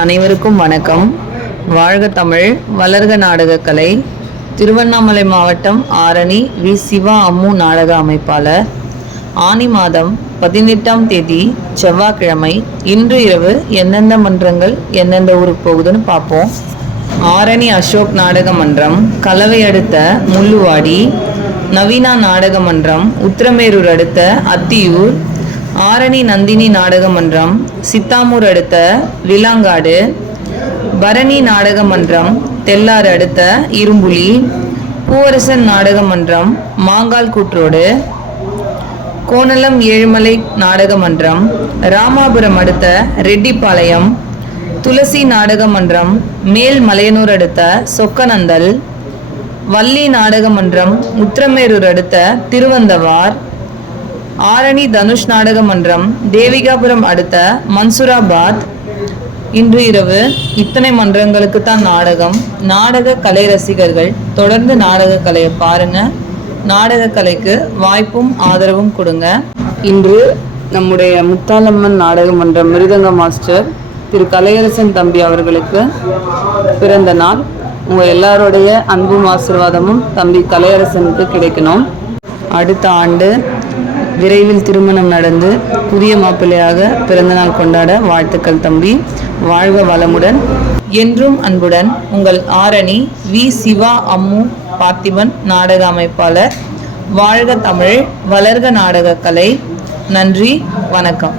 அனைவருக்கும் வணக்கம். வாழ்க தமிழ், வளர்க நாடகக்கலை. திருவண்ணாமலை மாவட்டம் ஆரணி வி. சிவா அம்மு நாடக அமைப்பாளர். ஆனி மாதம் 18ஆம் தேதி செவ்வாய்க்கிழமை இன்று இரவு எந்தெந்த மன்றங்கள் எந்தெந்த ஊருக்கு போகுதுன்னு பார்ப்போம். ஆரணி அசோக் நாடக மன்றம், கலவை அடுத்த முள்ளுவாடி. நவீனா நாடக மன்றம், உத்திரமேரூர் அடுத்த அத்தியூர். ஆரணி நந்தினி நாடக மன்றம், சித்தாமூர் அடுத்த விலாங்காடு. பரணி நாடக மன்றம், தெல்லாறு அடுத்த இரும்புலி. பூவரசன் நாடக மன்றம், மாங்கால் கூற்றோடு. கோணலம் ஏழுமலை நாடக மன்றம், ராமாபுரம் அடுத்த ரெட்டிப்பாளையம். துளசி நாடக மன்றம், மேல் மலையனூர் அடுத்த சொக்கநந்தல். வள்ளி நாடக மன்றம், உத்திரமேரூர் அடுத்த திருவந்தவார். ஆரணி தனுஷ் நாடக மன்றம், தேவிகாபுரம் அடுத்த மன்சூராபாத். இன்று இரவு இத்தனை மன்றங்களுக்கு தான் நாடகம். நாடக கலை ரசிகர்கள் தொடர்ந்து நாடக கலையை பாருங்க. நாடக கலைக்கு வாய்ப்பும் ஆதரவும் கொடுங்க. இன்று நம்முடைய முத்தாலம்மன் நாடக மன்ற மிருதங்க மாஸ்டர் திரு கலையரசன் தம்பி அவர்களுக்கு பிறந்த நாள். உங்கள் எல்லாருடைய அன்பும் ஆசீர்வாதமும் தம்பி கலையரசனுக்கு கிடைக்கணும். அடுத்த ஆண்டு விரைவில் திருமணம் நடந்து புதிய மாப்பிள்ளையாக பிறந்தநாள் கொண்டாட வாழ்த்துக்கள் தம்பி. வாழ்க வளமுடன். என்றும் அன்புடன் உங்கள் ஆரணி வி. சிவா அம்மு பார்த்திபன் நாடக அமைப்பாளர். வாழ்க தமிழ், வளர்க நாடக கலை. நன்றி, வணக்கம்.